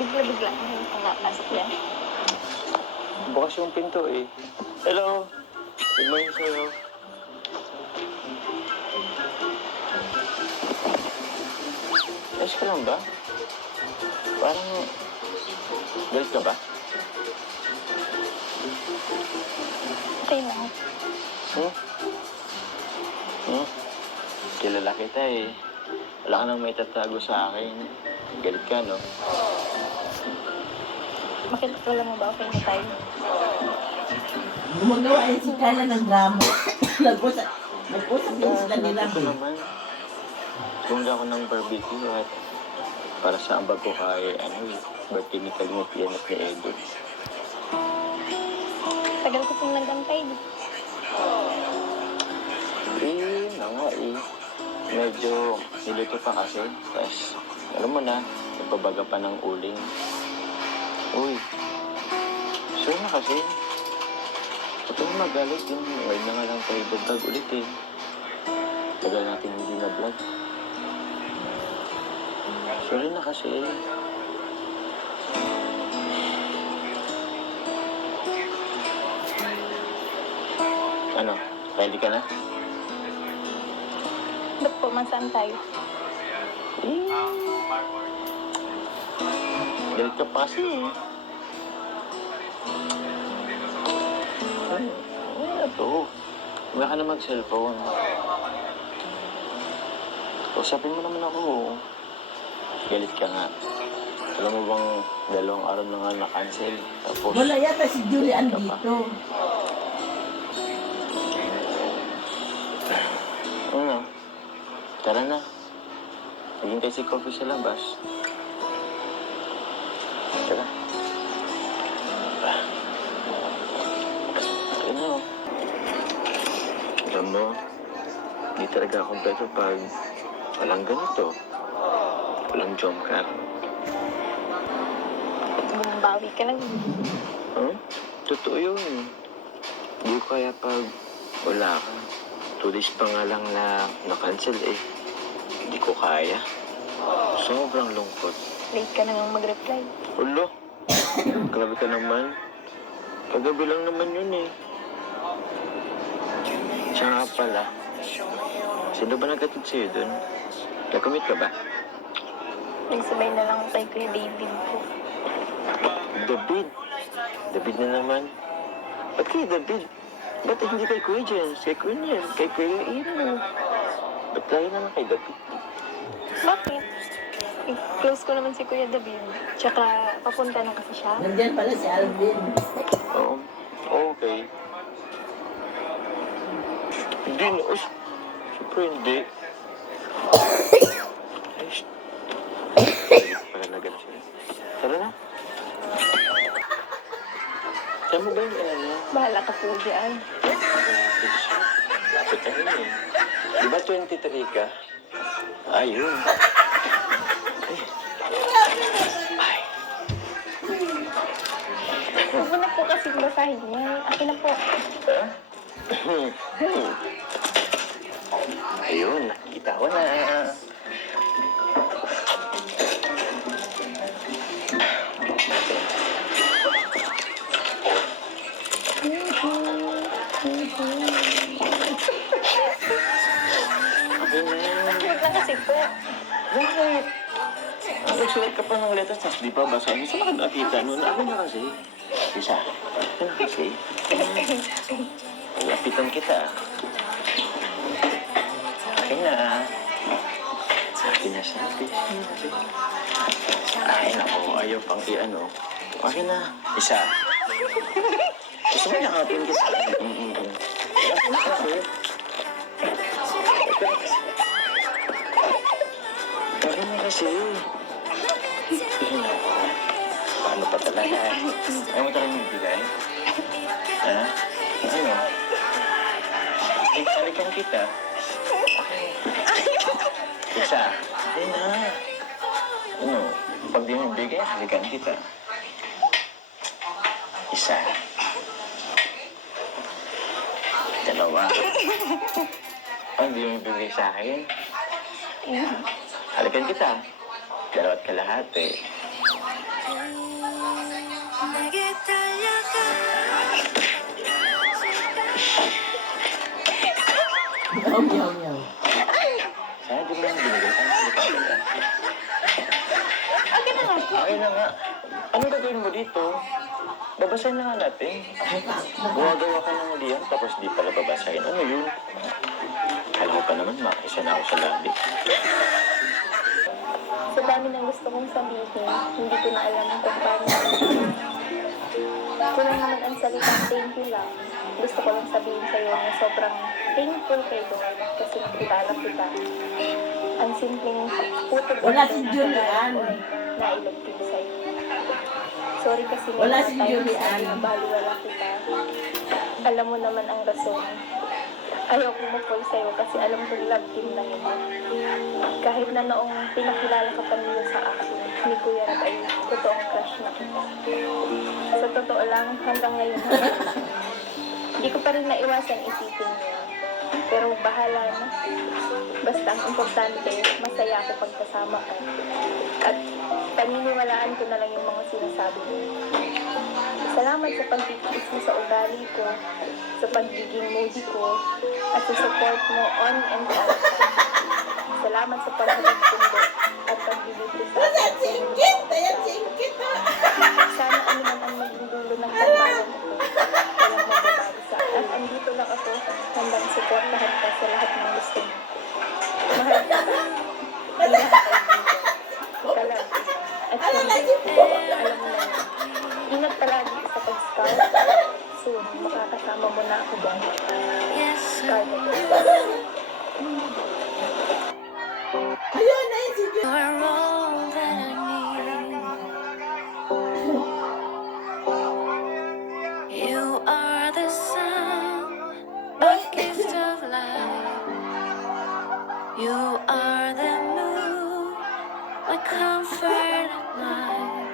Bigla-bigla ngayon kung napasok yan. Bukas yung pinto eh. Hello! Good morning sa'yo. Ayos ka lang ba? Parang... galit ka ba? Okay lang. Hmm? Hmm? Kilala kita eh. Wala ka nang may tatago sa akin. Galit ka, no? Bakit wala mo ba okay na tayo? Gumagawa yan si Carla ng drama. Nag-usap din sila ni Sinabi ko Rabi. naman. Tumunda ako ng barbecue at para sa ambag ko kay, birthday ni Kalingutian at ni Edo. Tagal ko pong nagantay. Na nga eh. Medyo niluto pa kasi. Tapos, alam mo na, nagbabaga pa ng uling. Uy, sure na kasi. Huwag kang magalit yung ngayon na nga lang tayo vlog ulit eh. Tagal natin hindi na vlog. Sorry na kasi. Ano, ready ka na? Ba't po, masaan tayo? Galit ka pa kasi eh. Ano to? Huwag ka na mag-cellphone. Usapin mo naman ako. Galit ka nga. Alam mo bang 2 araw na nga na-cancel? Tapos... Wala yata si Julian galit ka pa. dito. Ano? Tara na. Maghintay si Coffee sa labas. Tara. Ano? Alam mo, hindi talaga kompleto pag walang ganito. Walang jump cut. Bumabawi ka lang. Huh? Totoo yun. Hindi ko kaya pag wala ka. 2 days pa nga lang na na-cancel eh. Hindi ko kaya. Sobrang lungkot. Late ka na nga mag-reply. Ulo, grabe ka naman. Kagabi lang naman yun eh. Siya nga pala. Sino ba nagkatid sa'yo dun? Nag-commit ka ba? Nagsabay na lang ako kay Kuya David po. David. David na naman. Ba't kay David? Ba't hindi kay Kuya James? Kay Kuya Niel? Kay Kuya Ino? Ba't tayo naman kay David? Bakit? Close ko naman si Kuya David. Tsaka papunta na kasi siya. Nandyan pala si Alvin. Oo. Okay. Hindi na. Uy, siyempre hindi. Ay, shh. Pala nagal siya. Tara na. Saan mo ba yung ano? Bahala ka po dyan. Lapit ka rin eh. Di ba 23 ka? Ayun. Ay. Huwag mo na po kasi basahin niya. Akin na po. Ha? Ayun, nakikita ko na. Okay na. Huwag na kasi po. Bakit? Nagsulat ka pa ng letters, tapos di pa basahin. Saan ka nakita nun? Ako na kasi. Isa. Ako na kasi. Lapitan kita. Okay na. Sabi na sabi. Ay, naku. Ayaw pang i-ano. Okay na. Isa. Gusto mo nakapin kita? Ako na kasi. Okay na kasi. Paano pa talaga? Ayaw mo talagang magbigay? Ha? Ano? Halikan kita. Isa. Ay na. Ano? Pag di mo bigay, halikan kita. Isa. Dalawa. Pag di mo bigay sa akin, halikan kita. 2 kalahati. Meow, meow, meow. Sana di mo lang binigay. Sana hindi ka Okay na nga po. Ay na nga. Ano gagawin mo dito? Babasahin na nga natin. Gumagawa ka ng ulihan tapos di pala babasahin. Ano yun? Alam mo pa naman, makaisa na ako sa labi. Sa dami ng gusto kong sabihin, hindi ko na alam kung paano. Ito lang naman ang salitang thank you lang. Gusto ko lang sabihin sa'yo na sobrang thankful kay God kasi nakilala kita. Ang simpleng puto Wala si Julian. na ilagpin sa'yo. Sorry kasi Wala may si mga times Julian. na baliwala kita. Alam mo naman ang rason. Ayaw ko mag-fall sa'yo kasi alam kong love team na yun. Kahit na noong pinakilala ka pa nila sa akin, ni Kuya Rab ay totoong crush na kita. Sa totoo lang, hanggang ngayon, hindi ko pa rin naiwasan isipin yun. Pero bahala na. Basta ang importante, masaya ako pagkasama ka. At paniniwalaan ko na lang yung mga sinasabi mo. Salamat sa pagtitiis mo sa ugali ko, sa pagiging moody ko, at sa support mo on and off. Salamat sa pagiging at pagbibigay sa Ayan, singkit! Ayan, singkit ha! Sana ano man ang maging dulo ng pagbabago ko. Walang magbabago sa at andito lang ako handang supportahan ka sa lahat ng gusto mo. Mahal ka. Bilang kaibigan. Ika lang. At syempre, alam mo na yun. Ingat palagi sa pag-scout. Soon, makakasama mo na ako dyan. Scarlett. Ayun, ayun si Julian. You're all that I need. You are the sun, a gift of light. You are the moon, my comfort at night.